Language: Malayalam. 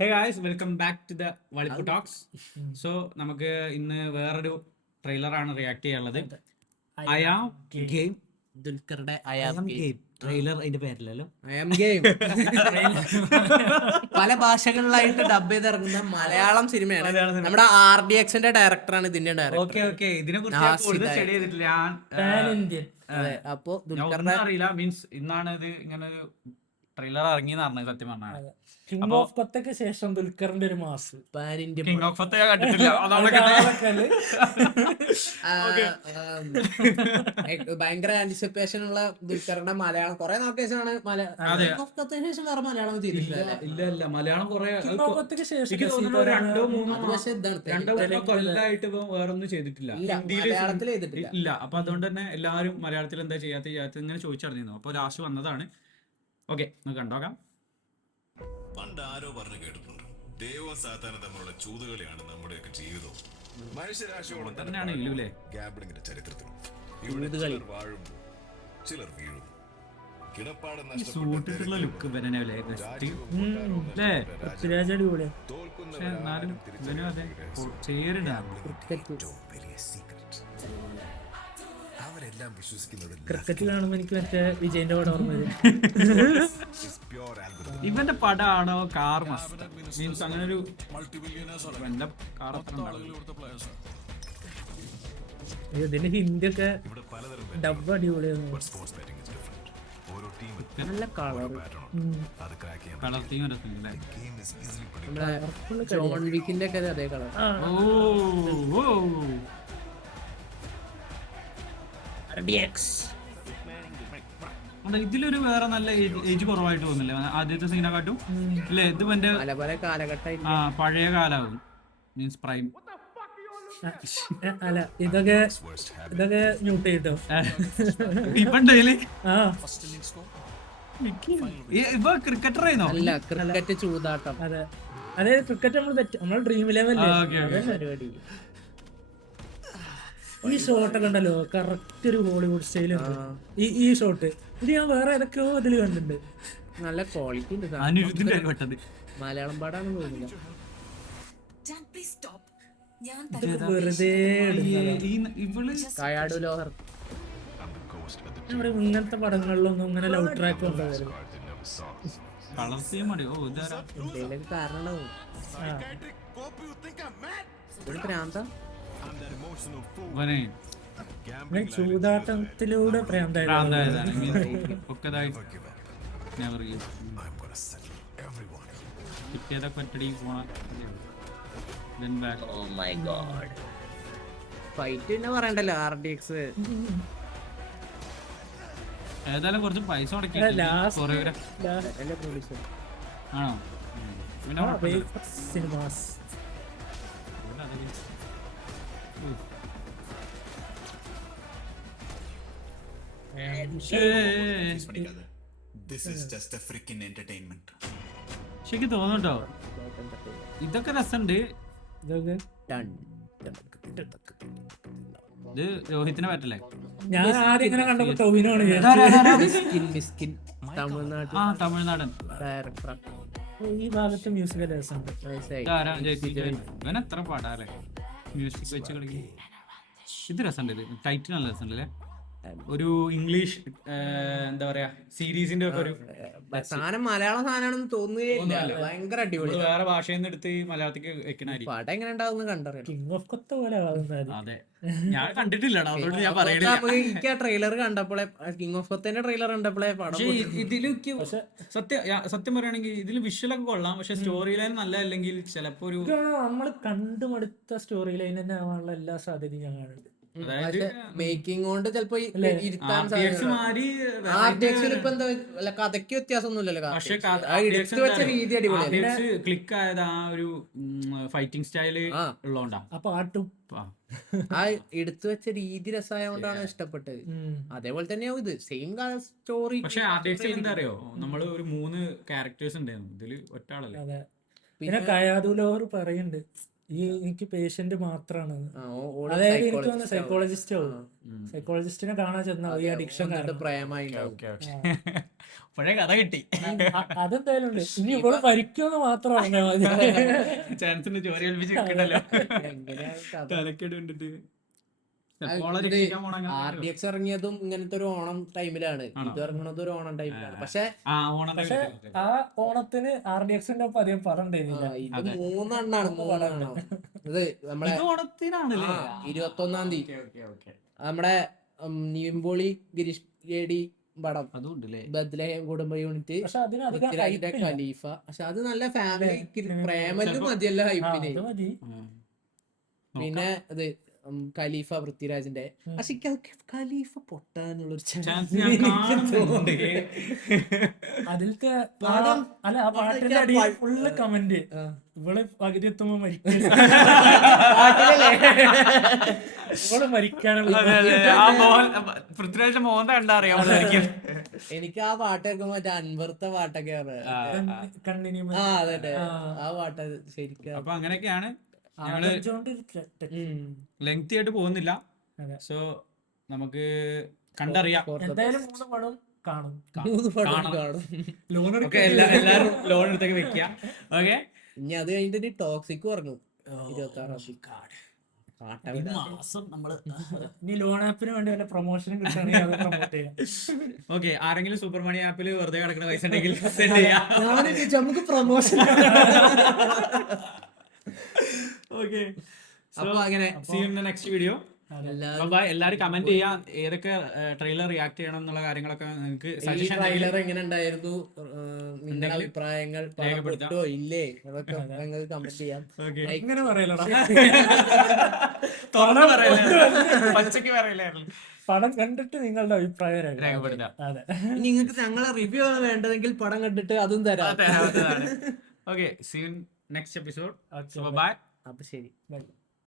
Hey guys welcome back to the Valippu talks. So നമുക്ക് ഇന്ന് വേറൊരു ട്രെയിലറാണ് റിയാക്ട് ചെയ്യാനുള്ളത്. ഐ ആം ഗെയിം ദുൽഖറുടെ ഗെയിം ട്രെയിലർ അതിന്റെ പേരിലല്ലോ. പല ഭാഷകളിലായിട്ട് ഡബ് ചെയ്ത് ഇറങ്ങുന്ന മലയാളം സിനിമയാണ്. നമ്മുടെ RDXന്റെ ഡയറക്ടറാണ് ഇതിന്റെ ഡയറക്ടർ. ഓക്കെ ഇതിനെ കുറിച്ച് കൂടുതൽ സ്റ്റഡി ചെയ്തിട്ടില്ല ഞാൻ. അപ്പൊ ഒന്നും അറിയില്ല. മീൻസ് ഇന്നാണ് ഇത് ഇങ്ങനെ ഒരു ട്രെയിലർ ഇറങ്ങിയെന്ന് പറഞ്ഞത് സത്യം പറഞ്ഞാൽ. കിങ് ഓഫ് കൊത്തക്ക് ശേഷം ദുൽഖറിന്റെ ഒരു mass pan India king of Kotha കണ്ടിട്ടില്ല. ഭയങ്കര ആന്റിസിപ്പേഷൻ ഉള്ള ദുൽഖറിന്റെ മലയാളം കുറെ നാൾക്കേശാണ് ശേഷം വേറെ മലയാളം ചെയ്തിട്ടില്ല. ഇല്ല മലയാളം കുറെ കിങ് ഓഫ് കൊത്തക്ക് ശേഷം രണ്ടോ മൂന്നോ പക്ഷെ കൊല്ലമായിട്ട് ഇപ്പൊ വേറൊന്നും ചെയ്തിട്ടില്ല. മലയാളത്തിൽ ചെയ്തിട്ടില്ല. ഇല്ല. അപ്പൊ അതുകൊണ്ട് തന്നെ എല്ലാവരും മലയാളത്തിൽ എന്താ ചെയ്യാത്ത ഇങ്ങനെ ചോദിച്ചറിഞ്ഞിരുന്നു. അപ്പൊ ലാസ്റ്റ് വന്നതാണ്. ഓക്കെ നമുക്ക് കണ്ടോക്കാം. പണ്ട് ആരോ പറഞ്ഞു കേട്ടിട്ടുണ്ട്, ദൈവവും സാത്താനും തമ്മിലുള്ള ചൂതുകളിയാണ് നമ്മുടെയൊക്കെ ജീവിതവും. മനുഷ്യരാശിയോളം തന്നെയാണ് ഇല്ലൂല്ലേ ഗാംബ്ലിങ്ങിന്റെ ചരിത്രത്തിൽ ഇവിടെ ചിലർ വാഴുന്നു, ചിലർ വീഴുന്നു. കിടപ്പാടം സൂട്ടിട്ടുള്ള ലുക്ക് ഇവനല്ലേ അവരെല്ലാം വിശ്വസിക്കുന്നത് ക്രിക്കറ്റ് കാണുമ്പോ എനിക്ക് മറ്റേ വിജയന്റെ പടം ഓർമ്മ വരും. ഇവന്റെ പടാണോ കാർ മീൻസ് അങ്ങനെ ഒരു കാർ ഇതിന്റെ ഹിന്ദി ഒക്കെ ഡബ് അടിപൊളിയായിരുന്നു. നല്ല കളർ കളർ തീം ജോൺ വിക്കിന്റെ ഒക്കെ അതേ കളർ. ഇതിലൊരു വേറെ നല്ല ഏജ് കുറവായിട്ട് തോന്നില്ലേ ആദ്യത്തെ സീനെക്കാട്ടും അല്ലേ? ഇത് എന്റെ പല കാലഘട്ടം പഴയ കാലാവും മീൻസ് പ്രൈം. അല്ല ഇതൊക്കെ മ്യൂട്ട് ചെയ്തോ ഇപ്പണ്ടേല് ആ ഇപ്പൊ ക്രിക്കറ്റർ ആയിരുന്നോ? അല്ല ക്രിക്കറ്റ് ചൂതാട്ടം. അതെ അതെ ക്രിക്കറ്റ് നമ്മളെ ഡ്രീം ലെവൽ പരിപാടി. ഈ ഷോട്ടൊക്കെ ഉണ്ടല്ലോ കറക്റ്റ് ഒരു ഹോളിവുഡ് സ്റ്റൈൽ ഉണ്ട് ഈ ഷോട്ട്. ഇത് ഞാൻ വേറെ ഏതൊക്കെയോ ഇതിൽ കണ്ടിട്ടുണ്ട്. നല്ല ക്വാളിറ്റി ഉണ്ട്. മലയാളം പാടാണെന്ന് തോന്നുന്നില്ല. വെറുതെ കയാടു ലോഹർ നമ്മുടെ ഇങ്ങനത്തെ പടങ്ങളിലൊന്നും ഇങ്ങനെ ലവ് ട്രാക്ക് ഉണ്ടായിരുന്നു. എന്തെങ്കിലും കാരണം ചൂതാട്ടത്തിലൂടെ ഫൈറ്റ് പിന്നെ പറയണ്ടല്ലോ. RDX ഏതായാലും കുറച്ച് പൈസ മുടക്കി ആണോ സിനിമാസ്. ശരിക്ക് തോന്നുട്ടോ ഇതൊക്കെ രസമുണ്ട്. ഇത് രോഹിത്തിനെ പറ്റല്ലേ? ഞാൻ ആദ്യം ഇങ്ങനെ കണ്ടപ്പോ ടോവിനോണ് തമിഴ്നാടൻ ഡയറക്ടർ. ഈ ഭാഗത്ത് മ്യൂസിക് രസമുണ്ട്. ഇവൻ എത്ര പാടാല്ലേ മ്യൂസിക് വെച്ച് കളിക്കും. ഇത് രസമുണ്ട്. ഇത് ടൈറ്റിൽ നല്ല രസമുണ്ടല്ലേ? ഒരു ഇംഗ്ലീഷ് എന്താ പറയാ സീരീസിന്റെ ഒക്കെ ഒരു സാധനം മലയാളം സാധനമാണെന്ന് തോന്നുകയില്ല. ഭയങ്കര അടിപൊളി. വേറെ ഭാഷയിൽ നിന്ന് എടുത്ത് മലയാളത്തിലേക്ക് വെക്കണായിരിക്കും. പടം എങ്ങനെ ഉണ്ടാവും കണ്ടറിയാം. കിങ് ഓഫ് കൊത്ത പോലെ അതെ ഞാൻ കണ്ടിട്ടില്ലടാ, അതുകൊണ്ട് ഞാൻ പറയണില്ല. എനിക്ക് ആ ട്രെയിലർ കണ്ടപ്പോഴേ കിങ് ഓഫ് കൊത്തന്റെ ട്രെയിലർ കണ്ടപ്പോഴേ പടം ഇതിലേക്ക് സത്യം പറയുകയാണെങ്കിൽ ഇതിൽ വിഷ്വലൊക്കെ കൊള്ളാം, പക്ഷെ സ്റ്റോറി ലൈൻ നല്ല അല്ലെങ്കിൽ ചിലപ്പോ ഒരു നമ്മള് കണ്ടുമടുത്ത സ്റ്റോറി ലൈൻ തന്നെ ആവാനുള്ള എല്ലാ സാധ്യതയും ഞാൻ കാണുന്നുണ്ട്. മേക്കിംഗ് കൊണ്ട് ചിലപ്പോ ഇരുത്താൻ കഥയ്ക്ക് വ്യത്യാസമൊന്നുമില്ലല്ലോ. എടുത്തു വെച്ച രീതി അടിപൊളിയാണ്. ക്ലിക്ക് ആയത് ആ ഒരു ഫൈറ്റിംഗ് സ്റ്റൈല് ഉള്ളതുകൊണ്ടാ. ആ പാട്ടും ആ എടുത്തു വെച്ച രീതി രസമായോണ്ടാണ് ഇഷ്ടപ്പെട്ടത്. അതേപോലെ തന്നെയാവും ഇത് സെയിം സ്റ്റോറി. പക്ഷെ എന്താ അറിയോ, നമ്മള് ഒരു 3 ക്യാരക്ടേഴ്സ് ഉണ്ടായിരുന്നു ഇതില്, ഒറ്റ ആളല്ലേ. പിന്നെ കയാദുലോർ പറയുന്നുണ്ട് എനിക്ക് പേഷ്യന്റ് മാത്രമാണ്. ആ, ഓള് അതായത് എനിക്ക് psychologist തോന്നുന്നു ആവും. സൈക്കോളജിസ്റ്റ് ആവും. സൈക്കോളജിസ്റ്റിനെ കാണാൻ ചെന്ന ഈ അഡിക്ഷൻ എന്നിട്ട് കാരണം പ്രേമായിണ്ടാവും. പഴയ കഥ കിട്ടി. അതെന്തായാലും ഉണ്ട്. ഇനി ഇവള് മരിക്കുമെന്ന് മാത്രം അറിഞ്ഞാൽ മതി. ചാൻസിന് ചോര ഏൽപ്പിച്ച് വെക്കണ്ടല്ലോ. എങ്ങനെയാണ് കഥ? തലക്കേട് കണ്ടിട്ട് RDX ഇറങ്ങിയതും ഇങ്ങനത്തെ ഒരു ഓണം ടൈമിലാണ്, ഇത് ഇറങ്ങുന്നത് ഒരു ഓണം ടൈമിലാണ്. പക്ഷെ പക്ഷെ ആ ഓണത്തിന് RDXന്റെ ഒപ്പം അധികം പടം ഉണ്ടായിരുന്നില്ല. ഇത് മൂന്നെണ്ണാണ്, മൂന്നെണ്ണം. ഇത് നമ്മളെ ഓണത്തിനാണല്ലേ 21-ാം തീയതി നമ്മുടെ നിവിൻപോളി ഗിരീഷ് ഗേഡി പടം അതുകൊണ്ടല്ലേ. ബദ്ലഹേം കുടുംബ യൂണിറ്റ്, പക്ഷെ അതിന് അധികം പൃഥ്വിരാജിന്റെ hype ഇല്ല. ഖലീഫ. പക്ഷെ അത് നല്ല ഫാമിലി പ്രേമല് മതിയല്ല ഹൈപ്പിന്. അത് മതി. പിന്നെ ഇത് ഖലീഫ പൃഥ്വിരാജിന്റെ. പക്ഷെ എനിക്ക് അത് ഖലീഫ പൊട്ടാനുള്ളൊരു ചാൻസ് ഞാൻ കാണുന്നുണ്ട്. അതിലത്തെ അല്ല ആ പാട്ടിന്റെ അടിയിൽ ഫുള്ള് കമന്റ് ഇവള് പകുതി എത്തുമ്പോ മരിക്കും, ഇവള് മരിക്കാനുള്ള പൃഥ്വിരാജിന്റെ മോഹൻ കണ്ടാ അറിയാം. എനിക്ക് ആ പാട്ട് കേൾക്കുമ്പോ മറ്റേ അൻവർത്തെ പാട്ടൊക്കെ കണ്ണിന് ആ അതെ ആ പാട്ട് ശരിക്കും. അപ്പൊ അങ്ങനെയൊക്കെയാണ്. ഞങ്ങള് ലെങ്തി ആയിട്ട് പോകുന്നില്ല. അതെ. സോ നമുക്ക് കണ്ടറിയാം. എന്തായാലും 3 പടം കാണും. ഓക്കെ, എല്ലാരും ലോൺ എടുത്തൊക്കെ വെക്കുക. ഓക്കെ, ഇനി അത് കഴിഞ്ഞിട്ട് ടോക്സിക് പറഞ്ഞു 26 മാസം നമ്മള് ഇനി ലോൺ ആപ്പിന് വേണ്ടി വല്ല പ്രൊമോഷനും കിട്ടുകയാണെങ്കിൽ അത് പ്രൊമോട്ട് ചെയ്യാം. ഓക്കെ, ആരെങ്കിലും സൂപ്പർ മണി ആപ്പിൽ വെറുതെ കിടക്കുന്ന പൈസ ഉണ്ടെങ്കിൽ സെൻഡ് ചെയ്യാം. നമുക്ക് പ്രൊമോഷൻ. ഓക്കെ, അപ്പൊ അങ്ങനെ see you in the next video. എല്ലാരും കമന്റ് ചെയ്യാ ഏതൊക്കെ ട്രെയിലർ റിയാക്ട് ചെയ്യണം എന്നുള്ള കാര്യങ്ങളൊക്കെ നിങ്ങൾക്ക് സജഷൻ ട്രെയിലർ എങ്ങനെ ഉണ്ടായിരുന്നു, നിങ്ങളുടെ അഭിപ്രായങ്ങൾ പെട്ടോ ഇല്ലേ അതൊക്കെ നിങ്ങൾക്ക് കമന്റ് ചെയ്യാം. എങ്ങനെ പറയലടാ, പച്ചക്ക് പറയില്ലായിരുന്നു. പടം കണ്ടിട്ട് നിങ്ങളുടെ അഭിപ്രായം രേഖപ്പെടുത്താം. അതെ, നിങ്ങൾക്ക് ഞങ്ങളെ റിവ്യൂ ആണ് വേണ്ടതെങ്കിൽ പടം കണ്ടിട്ട് അതും തരാം. Okay, see you in next episode. So bye. അപ്പൊ ശരി. ബൈ.